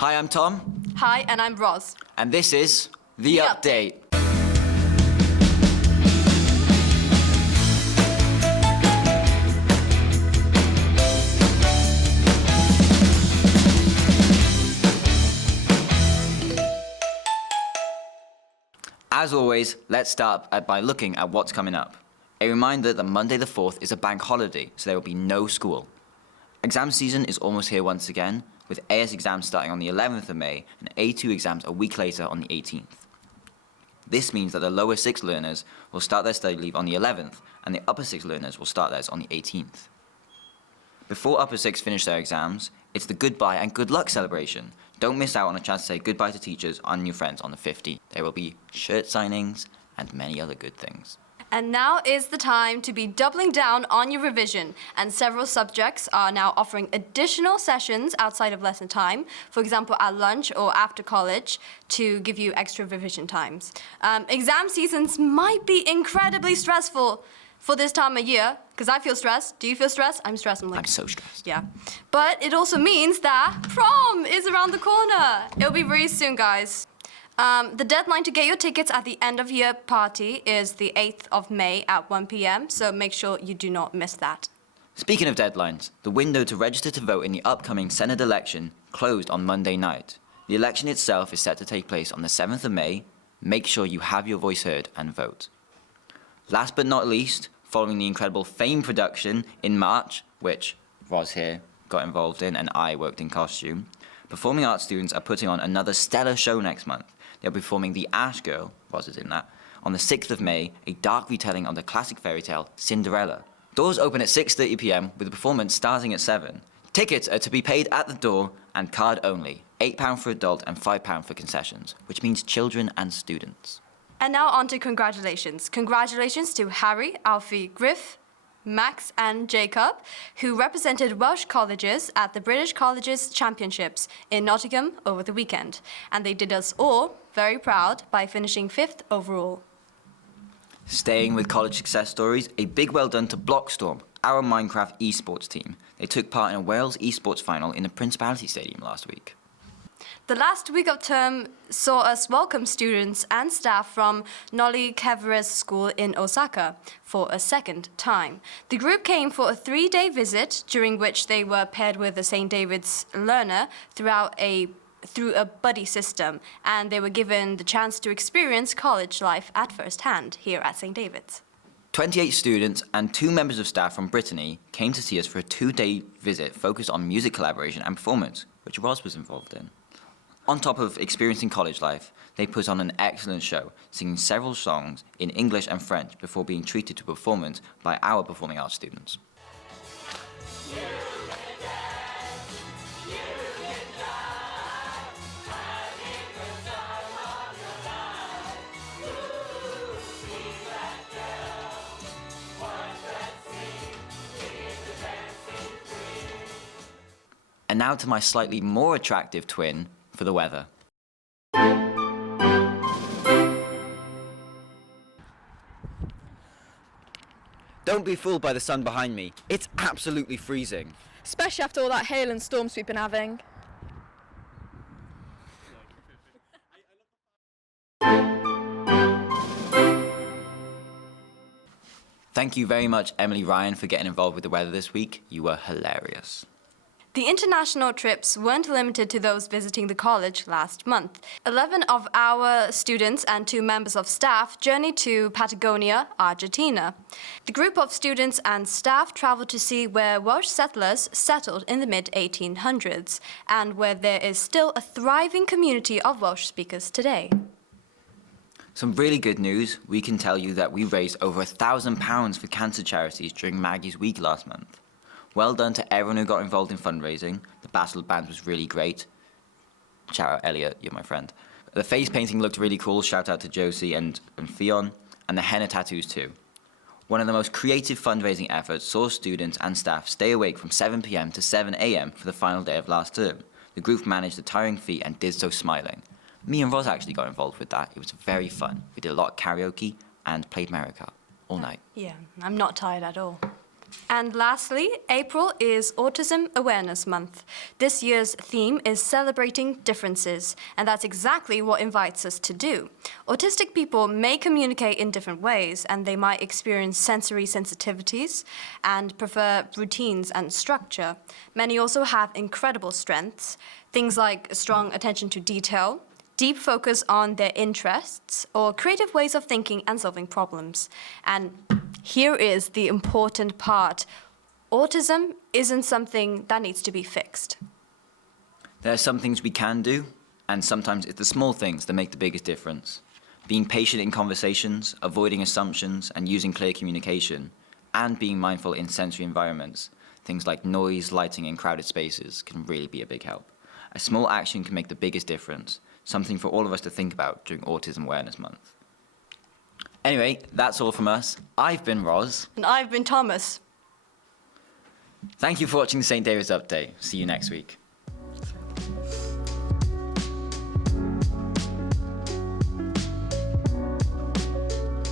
Hi, I'm Tom. Hi, and I'm Roz. And this is The Update. As always, let's start by looking at what's coming up. A reminder that Monday the 4th is a bank holiday, so there will be no school. Exam season is almost here once again, with AS exams starting on the 11th of May and A2 exams a week later on the 18th. This means that the lower 6 learners will start their study leave on the 11th, and the upper 6 learners will start theirs on the 18th. Before upper 6 finish their exams, it's the goodbye and good luck celebration. Don't miss out on a chance to say goodbye to teachers and new friends on the 15th. There will be shirt signings and many other good things. And now is the time to be doubling down on your revision, and several subjects are now offering additional sessions outside of lesson time, for example at lunch or after college, to give you extra revision times. Exam seasons might be incredibly stressful for this time of year, because I feel stressed. Do you feel stressed? I'm stressed. I'm so stressed. Yeah. But it also means that prom is around the corner. It'll be very soon, guys. The deadline to get your tickets at the end of year party is the 8th of May at 1 p.m, so make sure you do not miss that. Speaking of deadlines, the window to register to vote in the upcoming Senate election closed on Monday night. The election itself is set to take place on the 7th of May. Make sure you have your voice heard and vote. Last but not least, following the incredible Fame production in March, which Roz here got involved in and I worked in costume, performing arts students are putting on another stellar show next month. They'll be performing The Ash Girl, Roz is in that, on the 6th of May, a dark retelling of the classic fairy tale Cinderella. Doors open at 6:30 p.m, with the performance starting at 7. Tickets are to be paid at the door and card only, £8 for adult and £5 for concessions, which means children and students. And now on to congratulations. Congratulations to Harry, Alfie, Griff, Max and Jacob, who represented Welsh colleges at the British Colleges Championships in Nottingham over the weekend. And they did us all very proud by finishing 5th overall. Staying with college success stories, a big well done to Blockstorm, our Minecraft esports team. They took part in a Wales esports final in the Principality Stadium last week. The last week of term saw us welcome students and staff from Noli Keveres School in Osaka for a second time. The group came for a 3-day visit, during which they were paired with a St. David's learner through a buddy system, and they were given the chance to experience college life at first hand here at St. David's. 28 students and 2 members of staff from Brittany came to see us for a 2-day visit focused on music collaboration and performance, which Roz was involved in. On top of experiencing college life, they put on an excellent show, singing several songs in English and French before being treated to performance by our performing arts students. And now to my slightly more attractive twin for the weather. Don't be fooled by the sun behind me. It's absolutely freezing. Especially after all that hail and storms we've been having. Thank you very much, Emily Ryan, for getting involved with the weather this week. You were hilarious. The international trips weren't limited to those visiting the college last month. 11 of our students and 2 members of staff journeyed to Patagonia, Argentina. The group of students and staff traveled to see where Welsh settlers settled in the mid-1800s, and where there is still a thriving community of Welsh speakers today. Some really good news. We can tell you that we raised over £1,000 for cancer charities during Maggie's Week last month. Well done to everyone who got involved in fundraising. The Battle Band was really great. Shout out Elliot, you're my friend. The face painting looked really cool. Shout out to Josie and Fionn. And the henna tattoos too. One of the most creative fundraising efforts saw students and staff stay awake from 7 p.m. to 7 a.m. for the final day of last term. The group managed the tiring feat and did so smiling. Me and Roz actually got involved with that. It was very fun. We did a lot of karaoke and played Mario Kart all night. Yeah, I'm not tired at all. And lastly, April is Autism Awareness Month. This year's theme is celebrating differences, and that's exactly what invites us to do. Autistic people may communicate in different ways, and they might experience sensory sensitivities and prefer routines and structure. Many also have incredible strengths, things like strong attention to detail, deep focus on their interests, or creative ways of thinking and solving problems. And here is the important part. Autism isn't something that needs to be fixed. There are some things we can do, and sometimes it's the small things that make the biggest difference. Being patient in conversations, avoiding assumptions, and using clear communication, and being mindful in sensory environments, things like noise, lighting, and crowded spaces can really be a big help. A small action can make the biggest difference, something for all of us to think about during Autism Awareness Month. Anyway, that's all from us. I've been Roz. And I've been Thomas. Thank you for watching the St. David's Update. See you next week.